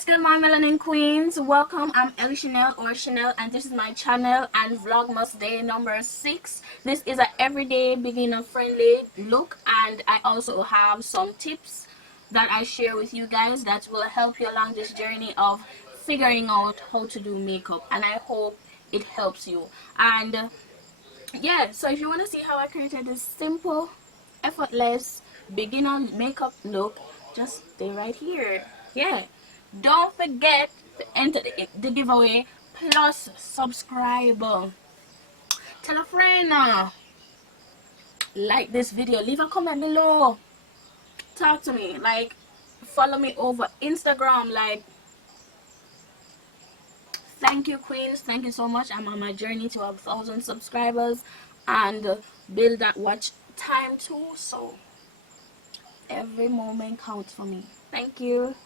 What's good, my melanin queens? Welcome. I'm Elle Shenelle or Chanel, and this is my channel and Vlogmas day number 6. This is an everyday beginner friendly look, and I also have some tips that I share with you guys that will help you along this journey of figuring out how to do makeup, and I hope it helps you. And yeah, so if you want to see how I created this simple, effortless beginner makeup look, just stay right here. Yeah, don't forget to enter the giveaway, plus subscribe, tell a friend, like this video, leave a comment below, talk to me, like follow me over Instagram. Like, thank you queens, thank you so much. I'm on my journey to 1,000 subscribers and build that watch time too, so every moment counts for me. Thank you.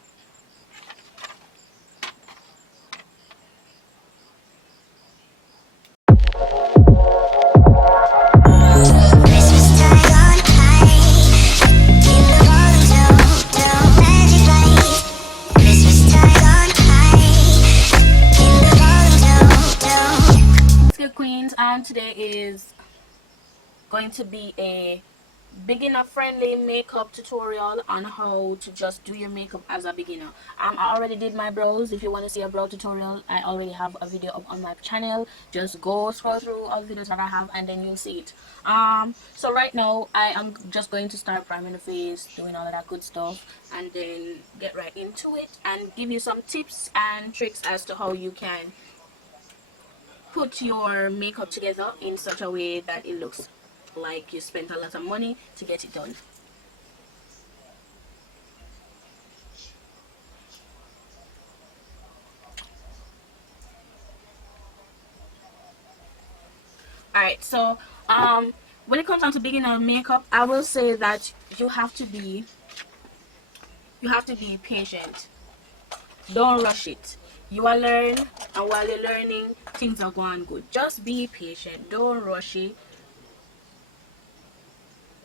Queens, and today is going to be a beginner friendly makeup tutorial on how to just do your makeup as a beginner. I already did my brows. If you want to see a brow tutorial, I already have a video up on my channel. Just go scroll through all the videos that I have and then you'll see it. So right now I am just going to start priming the face, doing all of that good stuff, and then get right into it and give you some tips and tricks as to how you can put your makeup together in such a way that it looks like you spent a lot of money to get it done. Alright, so when it comes down to beginner makeup, I will say that you have to be patient. Don't rush it. You are learn, and while you're learning, things are going good. Just be patient. Don't rush it.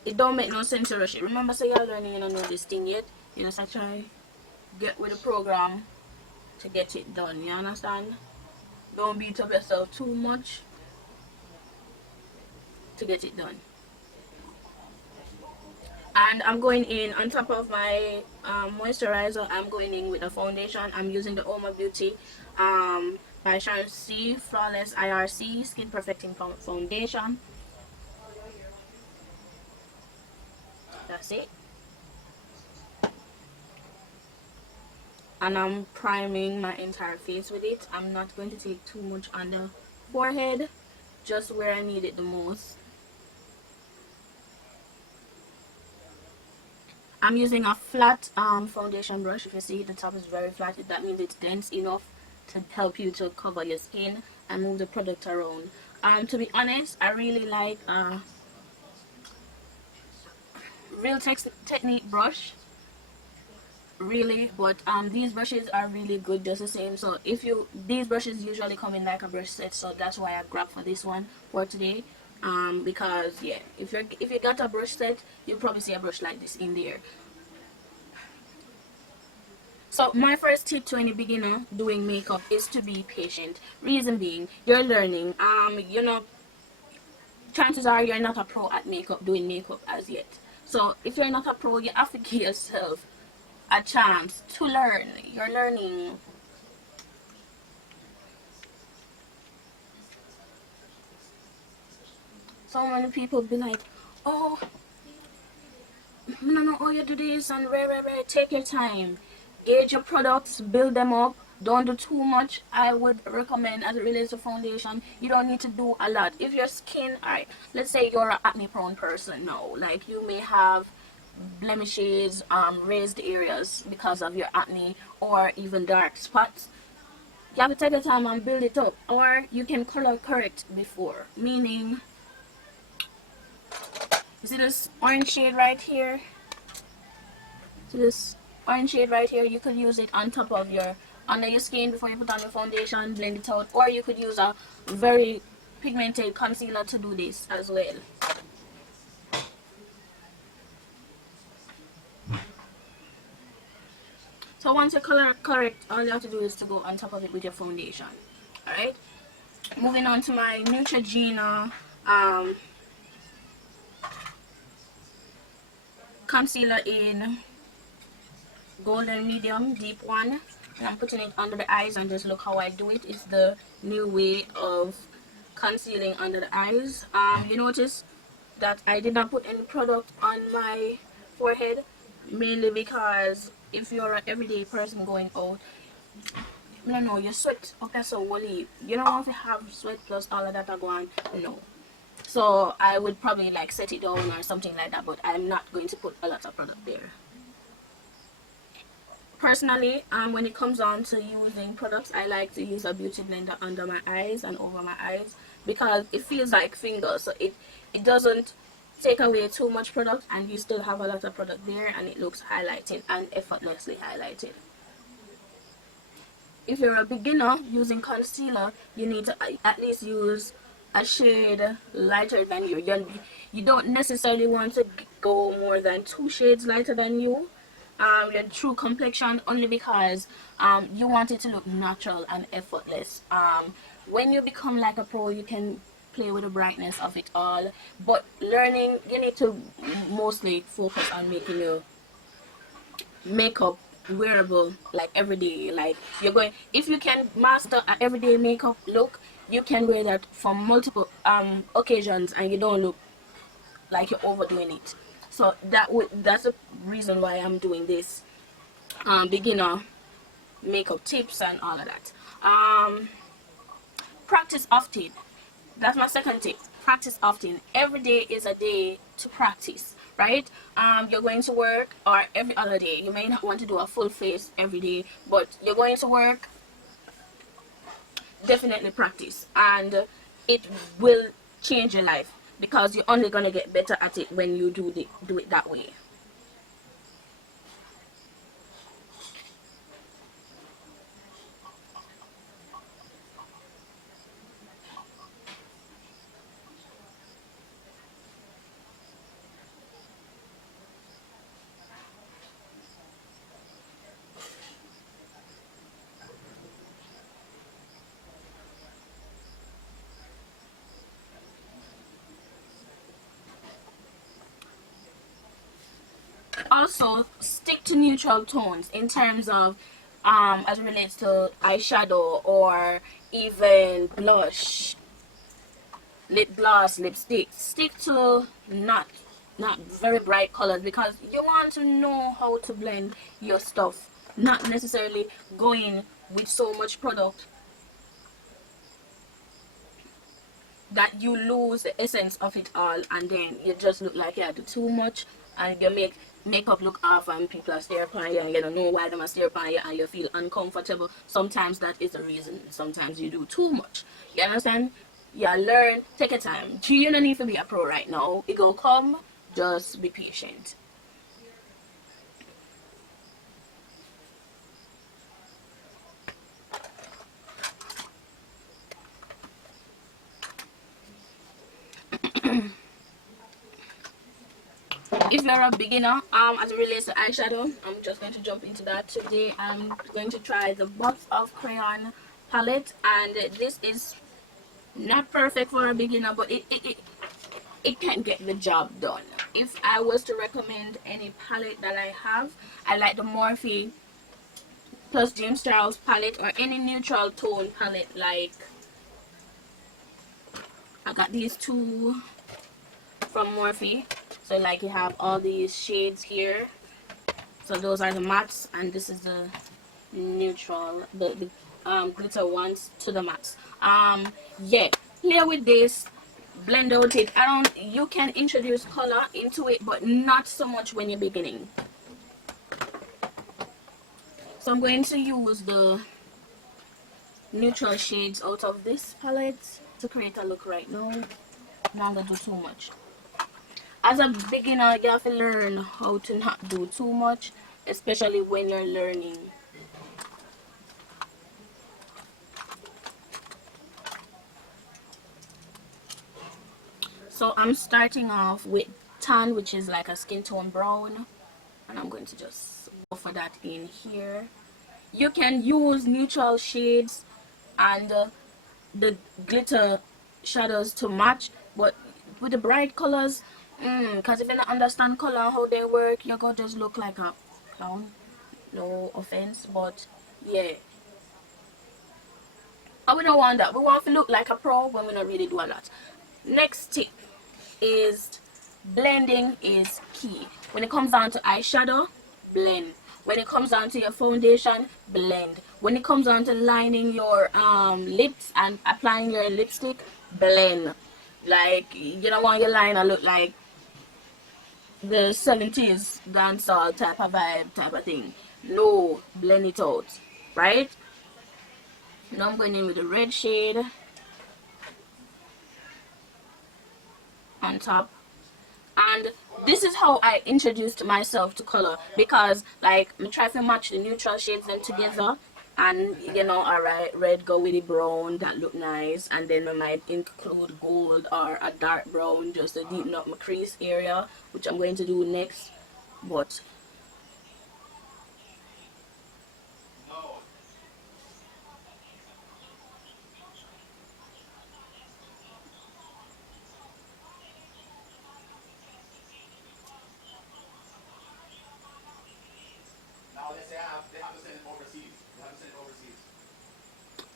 It don't make no sense to rush it. Remember, say you're learning, you don't know this thing yet. You know, so try get with the program to get it done. You understand? Don't beat up yourself too much to get it done. And I'm going in on top of my moisturizer. I'm going in with a foundation. I'm using the OUMA Beauty by Sharon C Flawless IRC Skin Perfecting Foundation. That's it. And I'm priming my entire face with it. I'm not going to take too much on the forehead, just where I need it the most. I'm using a flat foundation brush. If you see the top is very flat, that means it's dense enough to help you to cover your skin and move the product around. To be honest, I really like Real Technique brush, really, but these brushes are really good just the same. So if you, these brushes usually come in like a brush set, so that's why I grabbed for this one for today. Because yeah, if you got a brush set, you'll probably see a brush like this in there. So my first tip to any beginner doing makeup is to be patient. Reason being, you're learning. You know, chances are you're not a pro at doing makeup as yet. So if you're not a pro, you have to give yourself a chance to learn. You're learning. So many people be like, oh, no, all you do this and rare. Take your time. Gauge your products, build them up. Don't do too much. I would recommend, as it relates to foundation, you don't need to do a lot. If your skin, alright, let's say you're an acne prone person now, like you may have blemishes, raised areas because of your acne, or even dark spots. You have to take your time and build it up. Or you can color correct before, meaning, you see this orange shade right here? So this orange shade right here, you could use it on top of your, under your skin before you put on your foundation, blend it out, or you could use a very pigmented concealer to do this as well. So once your color correct, all you have to do is to go on top of it with your foundation. Alright, moving on to my Neutrogena concealer in golden medium deep one, and I'm putting it under the eyes, and just look how I do it. It's the new way of concealing under the eyes. You notice that I did not put any product on my forehead, mainly because if you're an everyday person going out, I don't know, you sweat okay, so woolly, you don't want to have sweat plus all of that are going, no. So I would probably like set it down or something like that, but I'm not going to put a lot of product there. Personally, when it comes on to using products, I like to use a beauty blender under my eyes and over my eyes, because it feels like fingers, so it doesn't take away too much product, and you still have a lot of product there, and it looks highlighted and effortlessly highlighted. If you're a beginner using concealer, you need to at least use a shade lighter than you. You don't necessarily want to go more than 2 shades lighter than you, your true complexion, only because you want it to look natural and effortless. When you become like a pro, you can play with the brightness of it all, but learning, you need to mostly focus on making your makeup wearable, like every day. Like, you're going, if you can master an everyday makeup look, you can wear that for multiple occasions, and you don't look like you're overdoing it. So that's the reason why I'm doing this beginner makeup tips and all of that. Practice often. That's my second tip. Practice often. Every day is a day to practice, right? You're going to work, or every other day. You may not want to do a full face every day, but you're going to work, definitely practice, and it will change your life, because you're only going to get better at it when you do it that way. Also, stick to neutral tones in terms of as it relates to eyeshadow, or even blush, lip gloss, lipstick. Stick to not very bright colors, because you want to know how to blend your stuff, not necessarily going with so much product that you lose the essence of it all, and then you just look like you do too much, and you make makeup look off, and people are staring upon you, and you don't know why they are staring upon you, and you feel uncomfortable. Sometimes that is the reason. Sometimes you do too much. You understand? Yeah, learn, take your time. You don't need to be a pro right now. It will come, just be patient. If you're a beginner as it relates to eyeshadow, I'm just going to jump into that. Today I'm going to try the Box of Crayon palette, and this is not perfect for a beginner, but it can get the job done. If I was to recommend any palette that I have, I like the Morphe plus James Charles palette, or any neutral tone palette. Like, I got these two from Morphe. So like, you have all these shades here. So those are the mattes, and this is the neutral, the glitter ones to the mattes. Yeah, play with this, blend out it. You can introduce color into it, but not so much when you're beginning. So I'm going to use the neutral shades out of this palette to create a look right now. Not gonna do too much. As a beginner, you have to learn how to not do too much, especially when you're learning. So I'm starting off with tan, which is like a skin tone brown, and I'm going to just offer that in here. You can use neutral shades and the glitter shadows to match, but with the bright colors, because if you don't understand color how they work, you're gonna just look like a clown. No offense, but yeah. And we don't want that. We want to look like a pro when we don't really do a lot. Next tip is blending is key. When it comes down to eyeshadow, blend. When it comes down to your foundation, blend. When it comes down to lining your lips and applying your lipstick, blend. Like, you don't want your liner look like the 70s dancehall type of vibe type of thing. No, blend it out, right? Now I'm going in with the red shade on top, and this is how I introduced myself to color, because like I try to match the neutral shades them together, and you know, alright, red go with the brown, that look nice, and then I might include gold or a dark brown just to deepen up my crease area, which I'm going to do next. But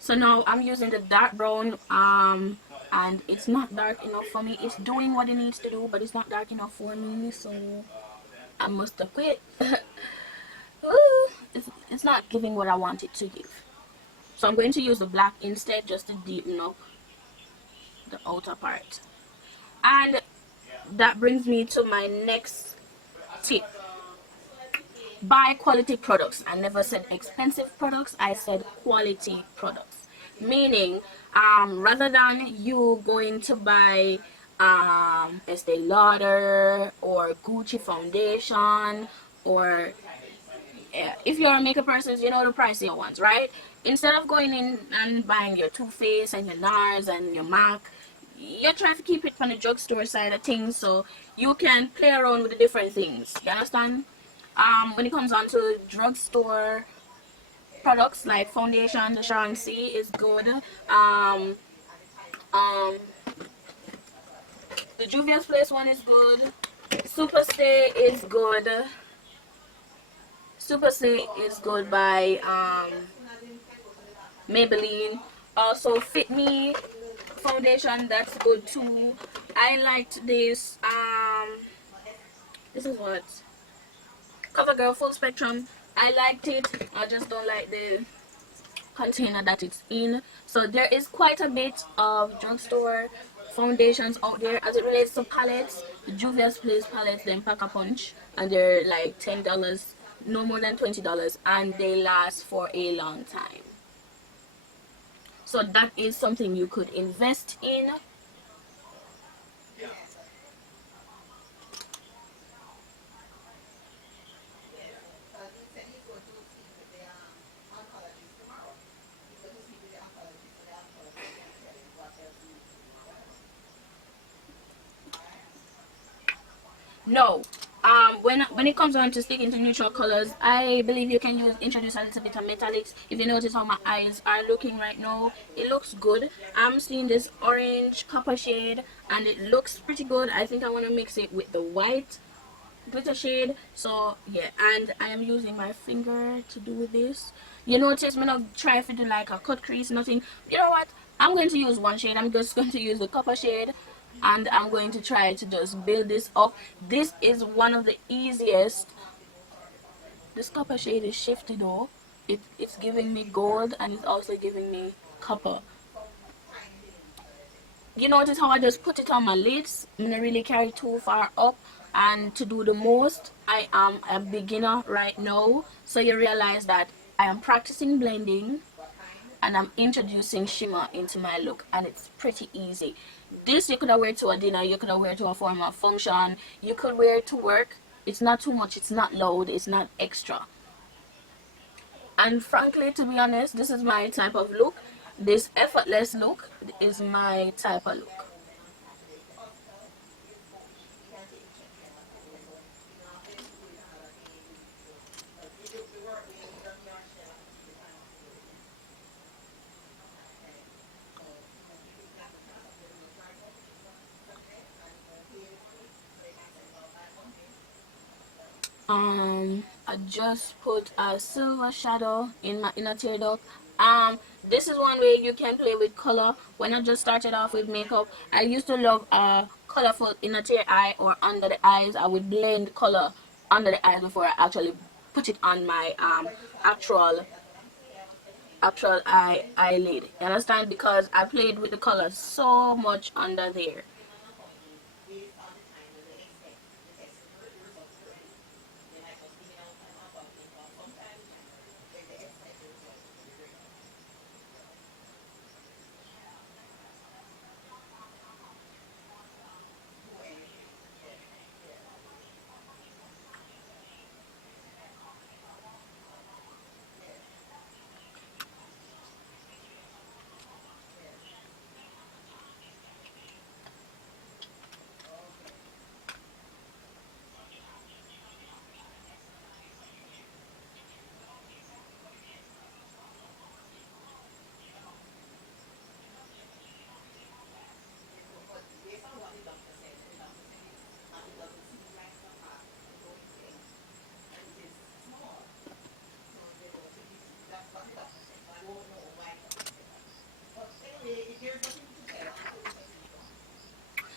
so now I'm using the dark brown, and it's not dark enough for me. It's doing what it needs to do, but it's not dark enough for me, so I must have quit. Ooh, it's not giving what I want it to give. So I'm going to use the black instead, just to deepen up the outer part. And that brings me to my next tip. Buy quality products. I never said expensive products, I said quality products. Meaning, rather than you going to buy Estee Lauder or Gucci foundation, or if you're a makeup person, you know the pricier ones, right? Instead of going in and buying your Too Faced and your NARS and your MAC, you try to keep it from the drugstore side of things, so you can play around with the different things. You understand? When it comes on to drugstore products like foundation, the Sharon C is good. Um, the Juvias Place one is good. Superstay is good. Superstay is good by Maybelline. Also Fit Me foundation, that's good too. I liked this. This is what CoverGirl Full Spectrum. I liked it. I just don't like the container that it's in. So there is quite a bit of drugstore foundations out there as it relates to palettes. The Juvia's Place palettes, then pack a punch, and they're like $10, no more than $20, and they last for a long time. So that is something you could invest in. No, when it comes on to sticking to neutral colors, I believe you can introduce a little bit of metallics. If you notice how my eyes are looking right now, it looks good. I'm seeing this orange copper shade, and it looks pretty good. I think I want to mix it with the white glitter shade. So yeah, and I am using my finger to do this. You notice me not try to do like a cut crease, nothing. You know what, I'm going to use one shade. I'm just going to use the copper shade, and I'm going to try to just build this up. This is one of the easiest. This copper shade is shifty though. It's giving me gold, and it's also giving me copper. You notice how I just put it on my lids. I'm not really carry too far up, and to do the most, I am a beginner right now, so you realize that I am practicing blending and I'm introducing shimmer into my look, and it's pretty easy. This you could have wear to a dinner, you could have wear to a formal function, you could wear it to work. It's not too much, it's not loud, it's not extra. And frankly, to be honest, this is my type of look. This effortless look is my type of look. I just put a silver shadow in my inner tear duct. This is one way you can play with color. When I just started off with makeup, I used to love a colorful inner tear eye or under the eyes. I would blend color under the eyes before I actually put it on my actual eyelid. You understand? Because I played with the color so much under there.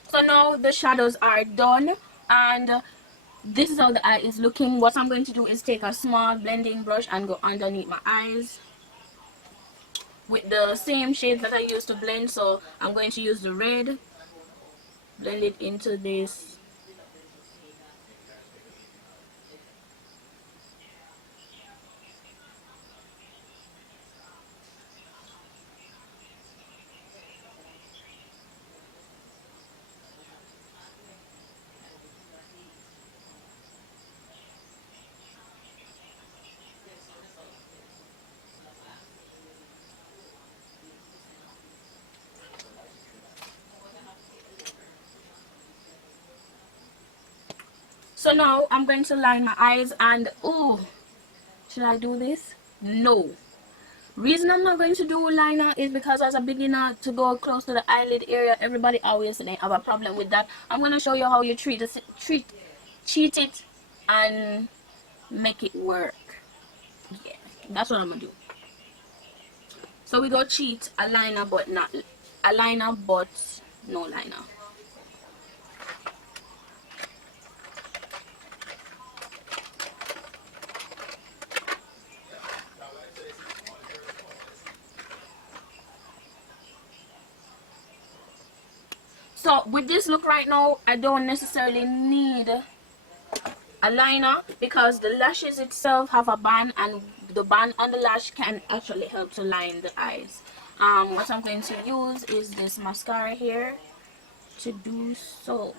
So now the shadows are done, and this is how the eye is looking. What I'm going to do is take a small blending brush and go underneath my eyes with the same shades that I used to blend. So I'm going to use the red, blend it into this. So now I'm going to line my eyes, and oh, should I do this? No. Reason I'm not going to do liner is because as a beginner, to go close to the eyelid area, everybody always they have a problem with that. I'm going to show you how you cheat it and make it work. Yeah, that's what I'm going to do. So we go cheat a liner but not a liner but no liner. So with this look right now, I don't necessarily need a liner because the lashes itself have a band, and the band on the lash can actually help to line the eyes. What I'm going to use is this mascara here to do so.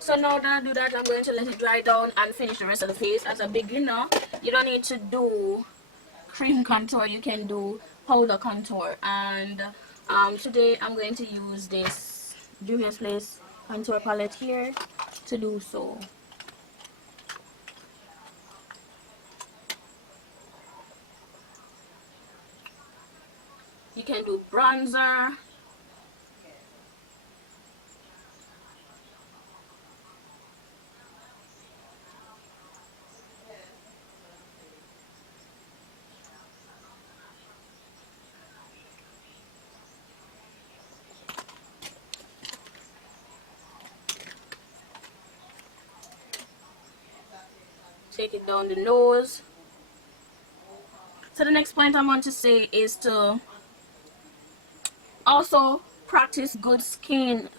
So now that I do that, I'm going to let it dry down and finish the rest of the face. As a beginner, you don't need to do cream contour, you can do powder contour. And today I'm going to use this Juvias Place contour palette here to do so. You can do bronzer. Take it down the nose. So the next point I want to say is to also practice good skin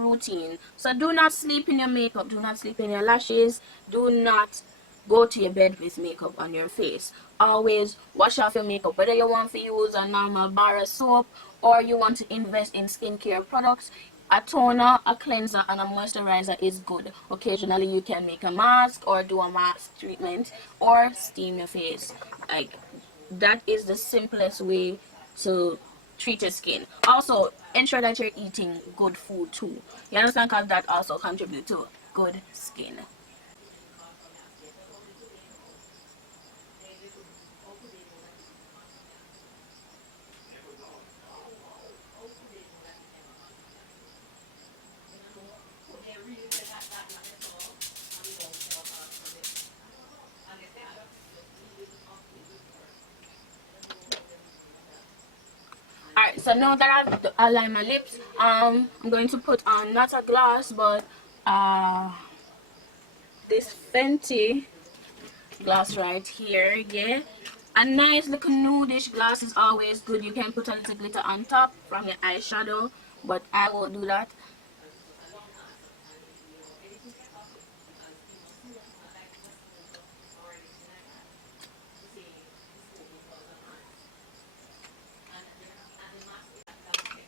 routine. So do not sleep in your makeup, do not sleep in your lashes, do not go to your bed with makeup on your face. Always wash off your makeup, whether you want to use a normal bar of soap or you want to invest in skincare products. a toner, a cleanser, and a moisturizer is good. Occasionally you can make a mask or do a mask treatment or steam your face. Like, that is the simplest way to treat your skin. Also, ensure that you're eating good food too. You understand? Because that also contributes to good skin. Alright, so now that I've aligned my lips, I'm going to put on not a gloss, but this Fenty gloss right here. Yeah, a nice little nudish gloss is always good. You can put a little glitter on top from your eyeshadow, but I won't do that.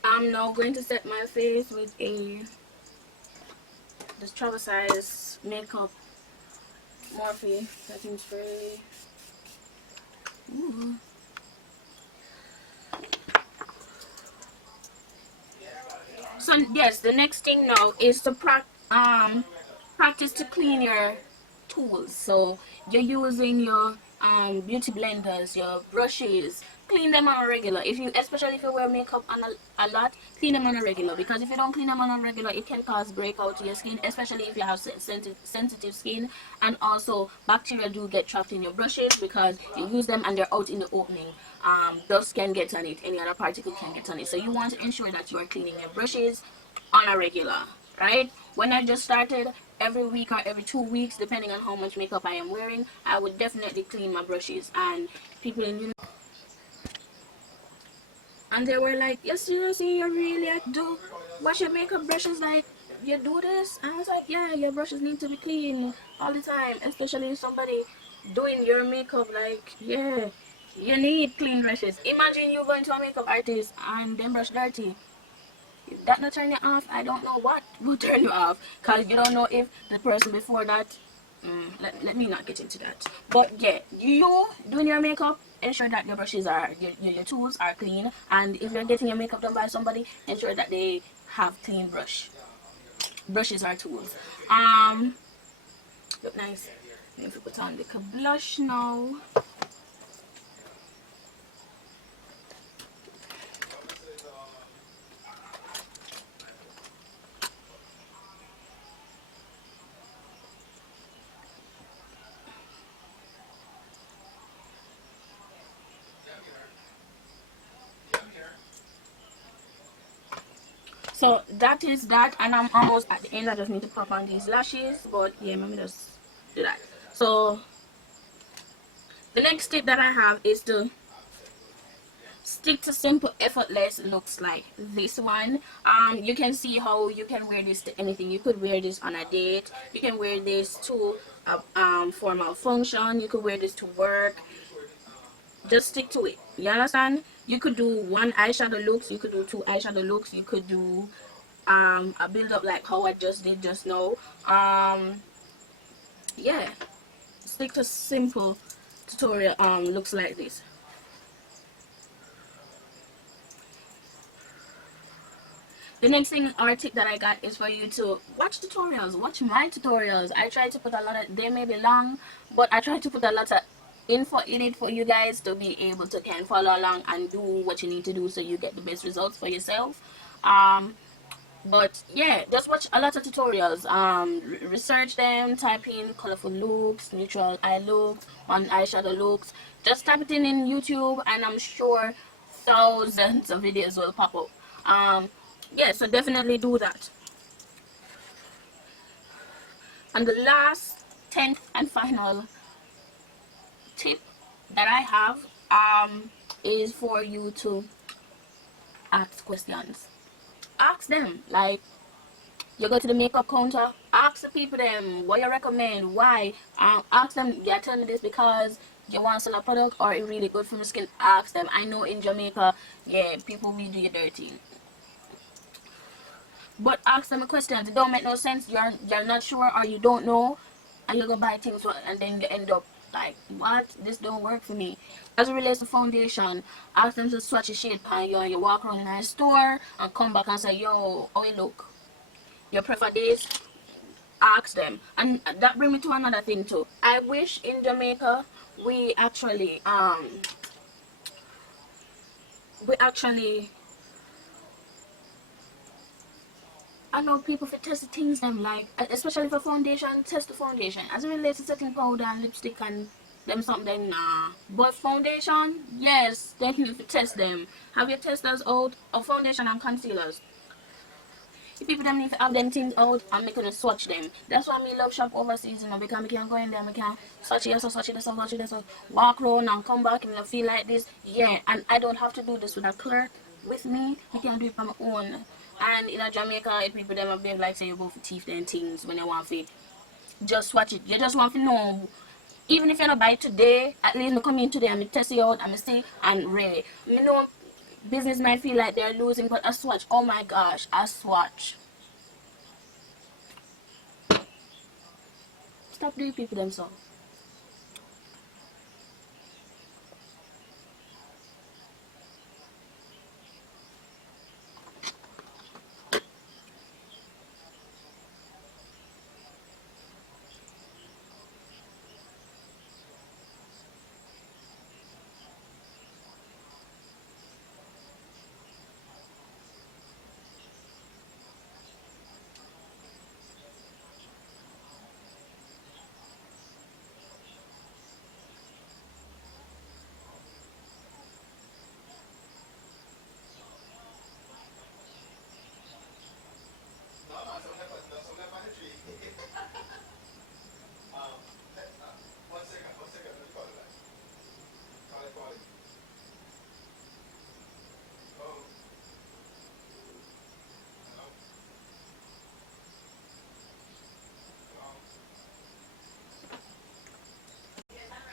I'm now going to set my face with this travel size makeup Morphe setting spray. Ooh. So yes, the next thing now is to practice to clean your tools. So you're using your beauty blenders, your brushes. Clean them on a regular. If you, especially if you wear makeup on a lot, clean them on a regular. Because if you don't clean them on a regular, it can cause breakout to your skin, especially if you have sensitive skin. And also, bacteria do get trapped in your brushes because you use them and they're out in the opening. Dust can get on it. Any other particle can get on it. So you want to ensure that you are cleaning your brushes on a regular, right? When I just started, every week or every 2 weeks, depending on how much makeup I am wearing, I would definitely clean my brushes. And people in and they were like, yes, seriously, you really like do wash your makeup brushes, like you do this? And I was like, yeah, your brushes need to be clean all the time, especially if somebody doing your makeup. Like, yeah, you need clean brushes. Imagine you going to a makeup artist and them brush dirty. If that not turn you off, I don't know what will turn you off, because you don't know if the person before that, let me not get into that. But yeah, you doing your makeup, ensure that your brushes are your tools are clean. And if you're getting your makeup done by somebody, ensure that they have clean brushes are tools. Look nice. Let me put on the blush now. So that is that, and I'm almost at the end. I just need to pop on these lashes, but yeah, let me just do that. So the next tip that I have is to stick to simple effortless looks like this one. You can see how you can wear this to anything. You could wear this on a date, you can wear this to a formal function, you could wear this to work. Just stick to it, you understand? You could do one eyeshadow looks, you could do two eyeshadow looks, you could do a build up like how I just did just now. Yeah, stick to simple tutorial looks like this. The next thing or tip that I got is for you to watch tutorials. Watch my tutorials. I try to put a lot of, they may be long, but I try to put a lot of info in it for you guys to be able to can follow along and do what you need to do so you get the best results for yourself. But yeah, just watch a lot of tutorials. Research them, type in colorful looks, neutral eye looks, one eyeshadow looks. Just type it in YouTube and I'm sure thousands of videos will pop up. Yeah, so definitely do that. And the last 10th and final tip that I have is for you to ask questions. Ask them, like, you go to the makeup counter, ask the people them what you recommend, why. Ask them, yeah, tell me this because you want to sell a product or it really good for my skin. Ask them. I know in Jamaica, yeah, people will do you dirty. but ask them questions. It don't make no sense. You're not sure or you don't know, and you go buy things and then you end up like, what? This don't work for me. As it relates to foundation, ask them to swatch a shade pan you and you walk around in a store and come back and say, yo, how it look? You prefer this? Ask them. And that brings me to another thing too. I wish in Jamaica we actually we actually I know people for test the things them, like especially for foundation, test the foundation. As it relates to setting powder and lipstick and them something, nah. But foundation, yes, definitely test them. Have your testers out of foundation and concealers. If people them need to have them things out and make them swatch them. That's why me love shop overseas, you know, because I can go in there, I can swatch it, so swatch it, so swatch it, so walk around and come back and I feel like this. Yeah, and I don't have to do this with a clerk with me. I can do it on my own. And in a Jamaica, if people them behave like say you go for teeth and things when you want to just watch it. You just want to know. Even if you don't buy it today, at least me come in today and me test it out and me see and ready. You know, business might feel like they're losing, but a swatch, oh my gosh, a swatch. Stop doing people themselves.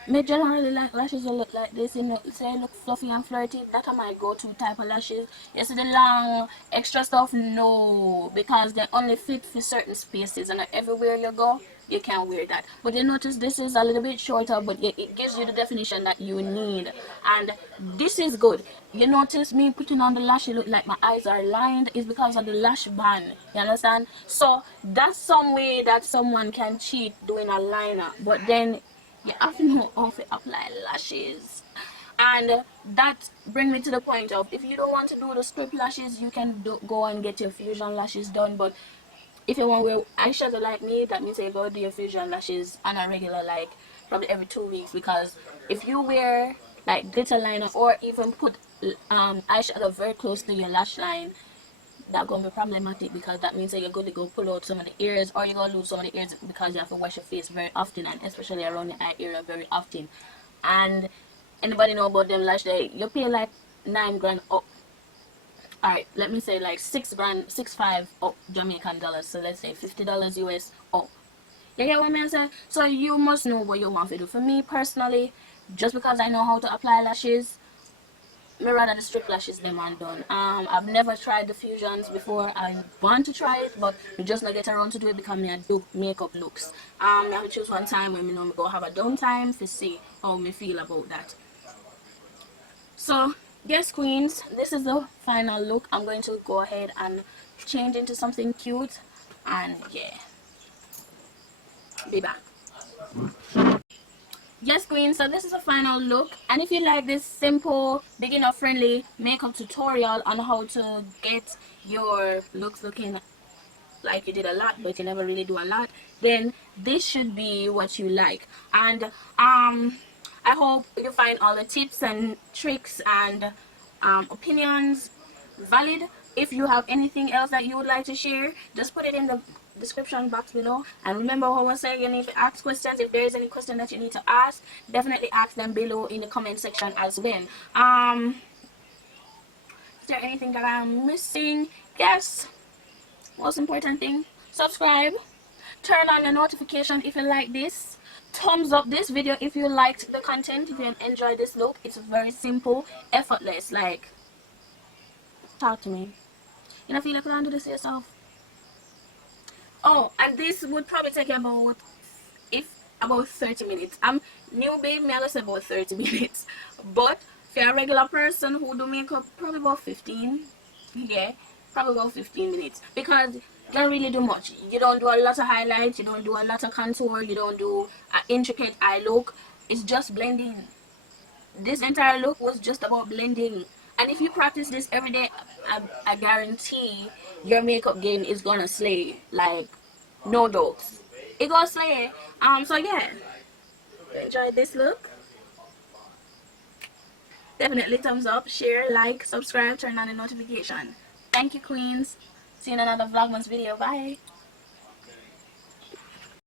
Me generally like lashes will look like this, you know, say look fluffy and flirty. That are my go-to type of lashes. You see the long extra stuff? No, because they only fit for certain spaces and everywhere you go, you can wear that. But you notice this is a little bit shorter, but it gives you the definition that you need. And this is good. You notice me putting on the lash, it look like my eyes are lined, is because of the lash band. You understand? So that's some way that someone can cheat doing a liner. But then you have to know how to apply lashes. And that brings me to the point of, if you don't want to do the strip lashes, you can go and get your fusion lashes done. But if you want to wear eyeshadow like me, that means you go do your fusion lashes on a regular, like probably every 2 weeks. Because if you wear like glitter liner or even put eyeshadow very close to your lash line, that's gonna be problematic, because that means that you're going to go pull out some of the ears, or you're gonna lose some of the ears because you have to wash your face very often, and especially around the eye area very often. And anybody know about them lash day? You pay like 9 grand up. Alright, let me say like 6 grand, 6.5 up Jamaican dollars. So let's say $50 US up. You get what I'm saying? So you must know what you want to do. For me personally, just because I know how to apply lashes, me rather the strip lashes them and done. I've never tried the fusions before. I want to try it, but we just not get around to do it because me do makeup looks. I have to choose one time when me know me go have a downtime to see how me feel about that. So yes, queens, this is the final look. I'm going to go ahead and change into something cute, and yeah, be back. Yes, queen, so this is a final look, and if you like this simple beginner friendly makeup tutorial on how to get your looks looking like you did a lot but you never really do a lot, then this should be what you like. And I hope you find all the tips and tricks and opinions valid. If you have anything else that you would like to share, just put it in the description box below. And remember how I said, you need to ask questions. If there is any question that you need to ask, definitely ask them below in the comment section as well. Is there anything that I'm missing? Yes, most important thing, subscribe, turn on the notification if you like this, thumbs up this video if you liked the content, if you enjoyed this look. It's very simple, effortless. Like, talk to me. You know, feel like you can do this yourself. Oh, and this would probably take you about, if about 30 minutes. I'm new babe, me I say about 30 minutes. But for a regular person who do makeup, probably about 15. Yeah, probably about 15 minutes. Because you don't really do much. You don't do a lot of highlights, you don't do a lot of contour, you don't do an intricate eye look. It's just blending. This entire look was just about blending. And if you practice this every day, I guarantee your makeup game is gonna slay. Like, no jokes. It gonna slay. So yeah, enjoy this look. Definitely thumbs up, share, like, subscribe, turn on the notification. Thank you, queens. See you in another Vlogmas video. Bye.